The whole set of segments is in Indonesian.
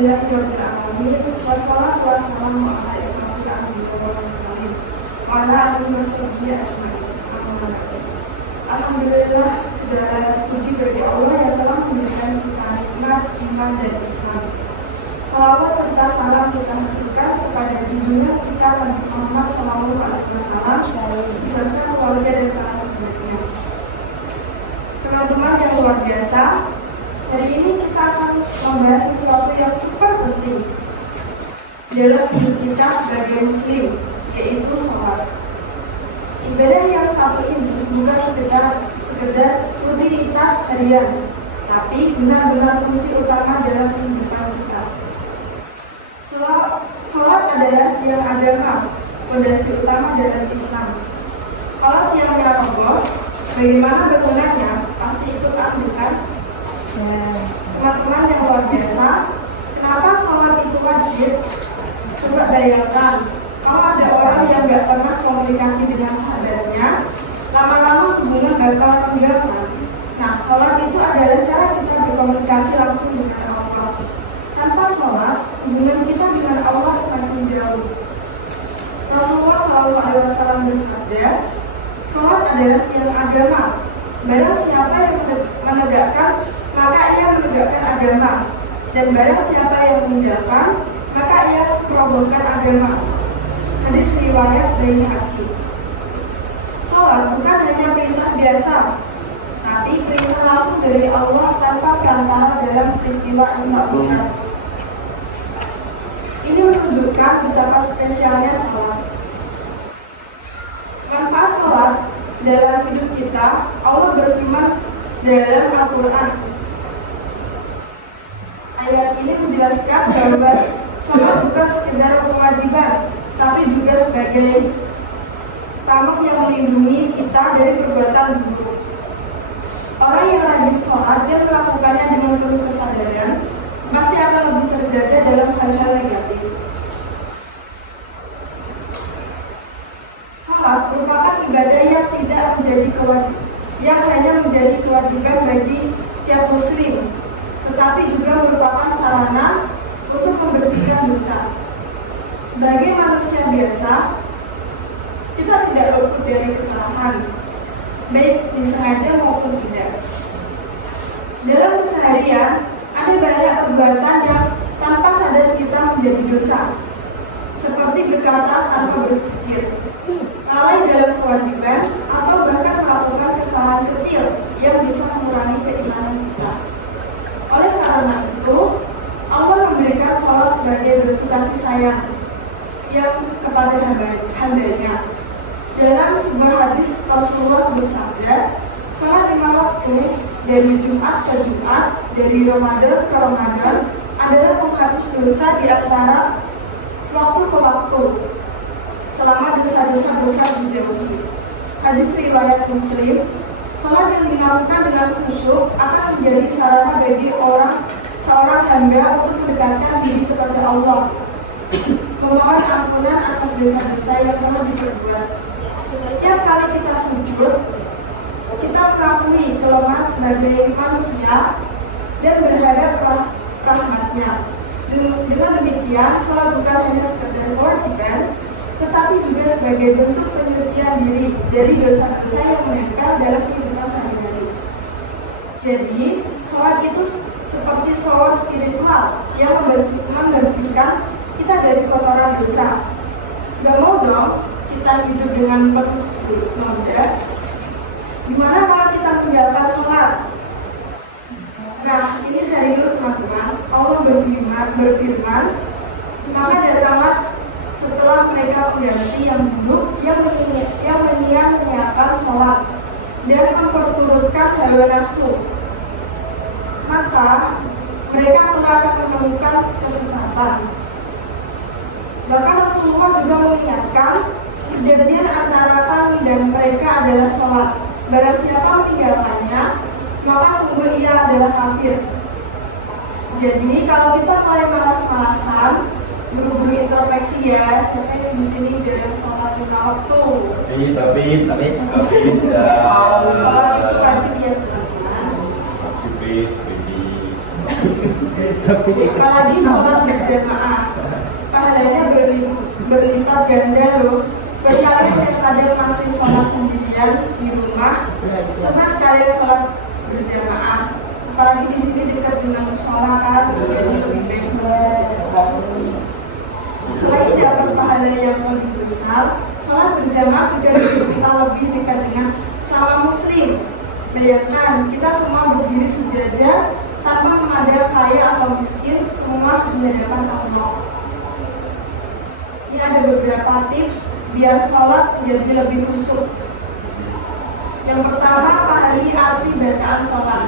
Alhamdulillahirabbil alamin. Wassalatu wassalamu ala asyrofil anbiya'i wal mursalin wa ala alihi washabbihi ajmain. Alhamdulillah, segala puji bagi Allah yang telah memberikan kita nikmat iman dan Islam. Salawat serta salam kita haturkan kepada junjungan kita Nabi Muhammad SAW beserta keluarga dan para sahabatnya. Teman-teman yang luar biasa, hari ini kita akan membahas sesuatu yang super penting dalam hidup kita sebagai muslim, yaitu sholat. Ibadah yang satu ini bukan sekedar rutinitas harian, tapi benar-benar kunci utama dalam kehidupan kita. Sholat adalah tiang agama, fondasi utama dalam Islam. Kalau tiangnya roboh, bagaimana bangunannya? Pasti ikut ambruk. Teman-teman yang luar biasa, kenapa sholat itu wajib? Coba bayangkan, kalau ada orang yang nggak pernah komunikasi dengan sahabatnya, lama-lama hubungan bakal meninggalkan. Nah, sholat itu adalah cara kita berkomunikasi langsung dengan Allah. Tanpa sholat, hubungan kita dengan Allah semakin jauh. Rasulullah SAW bersabda, sholat adalah tiang agama. Barang siapa yang menegakkan, maka ia menegakkan agama. Dan barang siapa yang meninggalkan, maka ia merobohkan agama. Hadis riwayat Baihaqi. Sholat bukan hanya perintah biasa, tapi perintah langsung dari Allah tanpa perantara dalam peristiwa Isra Mi'raj. Ini menunjukkan betapa spesialnya sholat. Manfaat sholat dalam hidup kita, Allah berfirman dalam Al-Quran. Ayat ini menjelaskan bahwa sholat bukan sekedar kewajiban, tapi juga sebagai tameng yang melindungi kita dari perbuatan buruk. Orang yang rajin sholat dan melakukannya dengan penuh kesadaran pasti akan lebih terjaga dalam hal-hal negatif. Sholat merupakan ibadah yang tidak menjadi kewajiban, yang hanya menjadi kewajiban bagi setiap muslim, tetapi juga merupakan sarana untuk membersihkan dosa. Sebagai manusia biasa, kita tidak luput dari kesalahan, baik disengaja maupun tidak. Dalam keseharian, ada banyak perbuatan yang tanpa sadar kita menjadi dosa, seperti berkata tanpa berpikir, lalai dalam kewajiban, atau bahkan melakukan kesalahan kecil yang bisa mengurangi keimanan kita. Oleh karena itu, Allah memberikan sholat sebagai bentuk kasih sayang yang kepada hambanya. Dalam sebuah hadis Rasulullah bersabda, sholat 5 waktu dari Jumat ke Jumat, dari Ramadan ke Ramadan adalah penghapus dosa di antara waktu ke waktu, selama dosa-dosa besar dijauhi. Hadis riwayat Muslim, sholat yang dilakukan dengan khusyuk akan menjadi sarana bagi seorang hamba untuk mendekatkan diri kepada Allah, memohon ampunan atas dosa-dosa yang telah diperbuat. Setiap kali kita sujud, kita mengakui kelemahan sebagai manusia dan berharap rahmatnya. Dengan demikian, sholat bukan hanya sekedar kewajiban, tetapi juga sebagai bentuk penyucian diri dari dosa-dosa yang menempel dalam kehidupan sehari-hari. Jadi, sholat itu seperti sholat spiritual yang membersihkan kita dari kotoran dosa. Gak mau dong kita hidup dengan penuh noda. Gimana kalau kita menjalankan sholat? Nah, ini serius teman-teman. Allah berfirman, maka datanglah setelah mereka pengganti yang buruk yang menyiapkan sholat dan memperturutkan hawa nafsu, maka mereka akan menemukan kesesatan. Bahkan Rasulullah juga mengingatkan, perjanjian antara kami dan mereka adalah sholat. Barang siapa meninggalkannya, maka sungguh ia adalah kafir. Jadi kalau kita mulai malas-malasan, buru-buru introspeksi ya, siapa yang di sini jarang sholat 5 waktu? Tapi Sholat itu wajib ya teman-teman. wajib ini Apalagi sholat berjamaah, pahalanya berlipat ganda loh. Berkali daripada masih sholat sendirian di rumah, coba sekalian sholat berjamaah. Apalagi di sini dekat dengan musola kan, jadi lebih baik sholat. Selain dapat pahala yang lebih besar, sholat berjamaah juga bikin kita lebih dekat dengan sama muslim. Bayangkan kita semua berdiri sejajar tanpa memandang kaya atau miskin, semua di hadapan Allah. Ini ada beberapa tips biar sholat menjadi lebih khusyuk. Yang pertama, pahami arti bacaan sholat.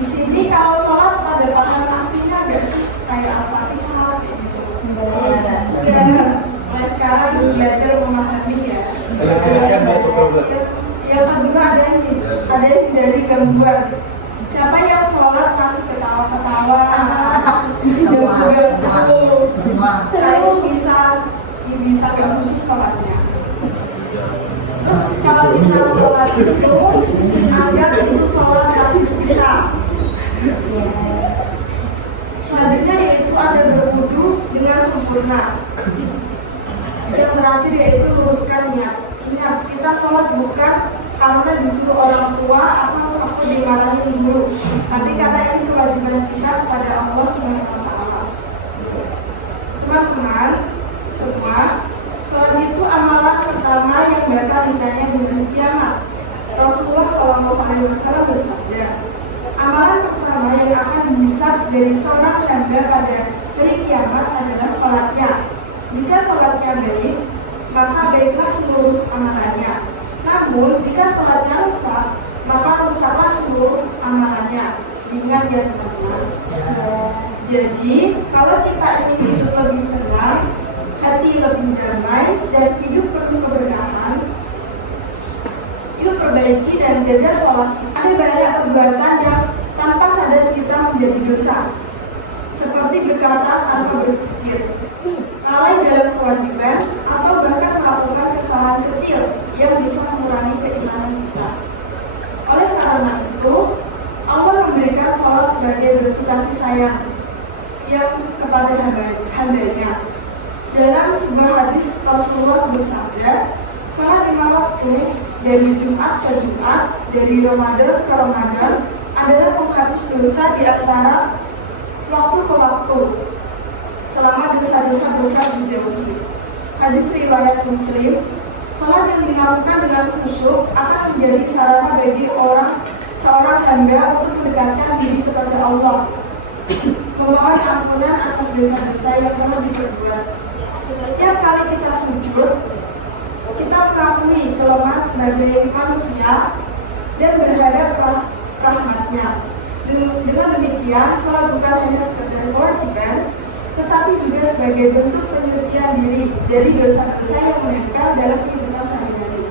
Di sini kalau sholat pada paham artinya nggak sih kayak Al-Fatihah kayak gitu. Mulai sekarang belajar memahami ya. Yang kedua ada yang dari gangguan. Siapa yang sholat masih ketawa-ketawa, saya bisa gak khusus sholatnya. Terus kalau kita sholat itu, anggap itu sholat wajib kita. Selanjutnya yaitu ada berwudu dengan sempurna. Yang terakhir yaitu luruskan niat. Ingat, kita sholat bukan karena disuruh orang tua atau aku dimarahin dulu, tapi karena ini kewajiban kita kepada Allah SWT. Teman-teman semua, sholat itu amalan pertama yang bakal ditanya di hari kiamat. Rasulullah SAW bersabda, amalan pertama yang akan dihisab dari seorang hamba pada hari kiamat adalah sholatnya. Jika sholatnya baik, maka baiklah seluruh amalannya. Namun, jika sholatnya rusak, maka rusaklah seluruh amalannya. Ingat ya teman-teman. Jadi, kalau kita ingin hidup lebih tenang, hati lebih damai, dan hidup penuh keberkahan, yuk perbaiki dan jaga sholat. Ada banyak perbuatan yang tanpa sadar kita menjadi dosa, seperti berkata tanpa berpikir, lalai dalam kewajiban, atau bahkan melakukan kesalahan kecil yang bisa mengurangi keimanan kita. Oleh karena itu, Allah memberikan sholat sebagai bentuk kasih sayang yang kepada hambanya. Dalam sebuah hadis Rasulullah bersabda, sholat 5 waktu dari Jumat ke Jumat, dari Ramadan ke Ramadan adalah penghapus dosa di antara waktu ke waktu, selama dosa-dosa besar dijauhi. Hadis riwayat Muslim, sholat yang dilakukan dengan khusyuk akan menjadi sarana bagi seorang hamba untuk mendekatkan diri kepada Allah, memohon ampunan atas dosa-dosa yang telah diperbuat. Setiap kali kita sujud, kita mengakui kelemahan sebagai manusia dan berharap rahmatnya. Dengan demikian, sholat bukan hanya sekedar kewajiban, tetapi juga sebagai bentuk penyucian diri dari dosa-dosa yang menempel dalam kehidupan sehari-hari.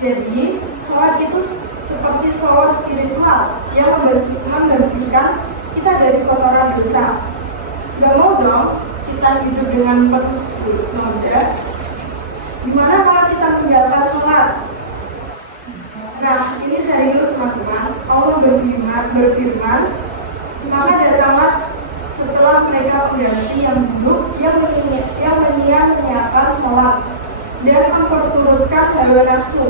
Jadi, sholat itu seperti sholat spiritual yang membersihkan kita dari kotoran dosa. Gak mau dong kita hidup dengan penuh noda. Gimana kalau kita menjalankan sholat? Nah, ini serius teman-teman. Allah berfirman, maka datanglah setelah mereka pengganti yang buruk yang menyia-nyiakan sholat dan memperturutkan hawa nafsu,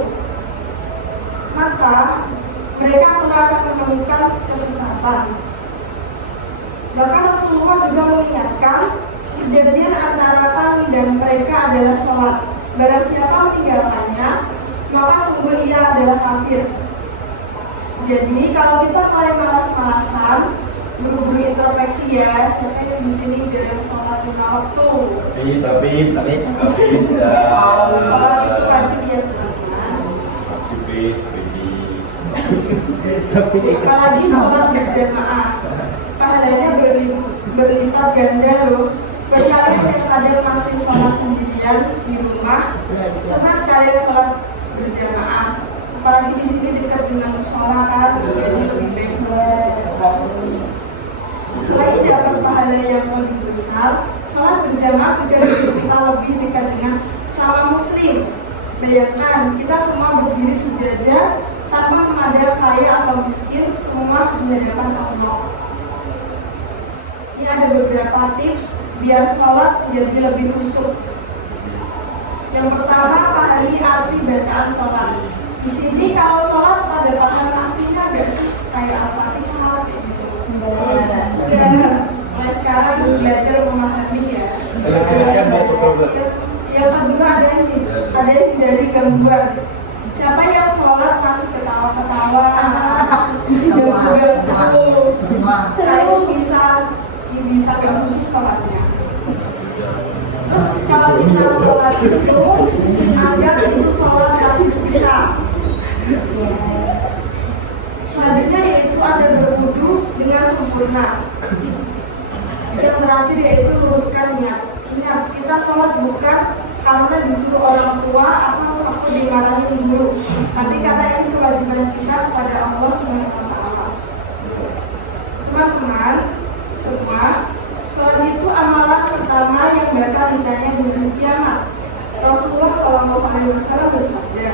maka mereka akan menemukan kesesatan. Bahkan Rasulullah juga mengingatkan perjanjian antara kami dan mereka adalah sholat. Barang siapa meninggalkannya, maka sungguh ia adalah kafir. Jadi kalau kita mulai malas-malasan, buru-buru introspeksi ya, siapa yang di sini dalam sholat 5 waktu? Tapi sholat itu wajib ya teman-teman. Apalagi sholat berjamaah, pahalanya berlipat ganda loh. Berkali daripada masih sholat sendirian di rumah, coba sekalian sholat berjamaah. Apalagi di sini dekat dengan musola kan, jadi lebih baik sholat. Selain dapat pahala yang lebih besar, sholat berjamaah juga bikin kita lebih dekat dengan sama muslim. Bayangkan kita semua berdiri sejajar tanpa memandang kaya atau miskin, semua di hadapan Allah. beberapa tips biar sholat menjadi lebih khusyuk. Yang pertama, pahami arti bacaan sholat. Di sini kalau sholat pada paham artinya nggak sih? Kayak Al-Fatihah kayak gitu. Mulai sekarang belajar memahami ya. Yang kedua ada yang dari gangguan. Siapa yang sholat masih ketawa-ketawa, saya bisa gak khusyuk sholatnya. Terus kalau kita sholat itu anggap itu sholat kaki kita. Selanjutnya yaitu ada berwudu dengan sempurna. Yang terakhir yaitu luruskan niat. Ingat, kita sholat bukan karena disuruh orang tua atau aku dimarahin dulu, tapi karena ini kewajiban kita kepada Allah SWT. Teman-teman semua, sholat itu amalan pertama yang bakal ditanya di hari kiamat. Rasulullah SAW bersabda,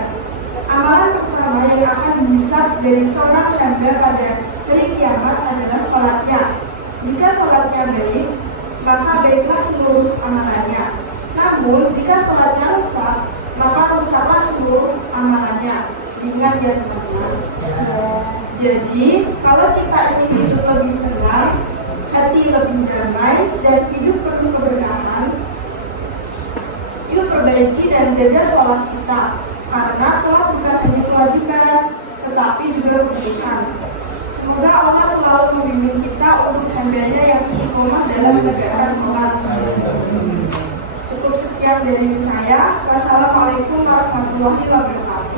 amalan pertama yang akan dihisab dari seorang hamba pada hari kiamat adalah sholatnya. Jika sholatnya baik, maka baiklah seluruh amalannya. Namun, jika sholatnya rusak, maka rusaklah seluruh amalannya. Ingat ya teman-teman. Jadi, kalau kita ingin hidup lebih tenang, hati lebih damai, dan hidup penuh keberkahan, yuk perbaiki dan jaga sholat kita. Karena sholat bukan hanya kewajiban, tetapi juga kebutuhan. Semoga Allah selalu membimbing kita untuk hambanya yang istiqomah dalam menegakkan sholat. Cukup sekian dari saya. Wassalamualaikum warahmatullahi wabarakatuh.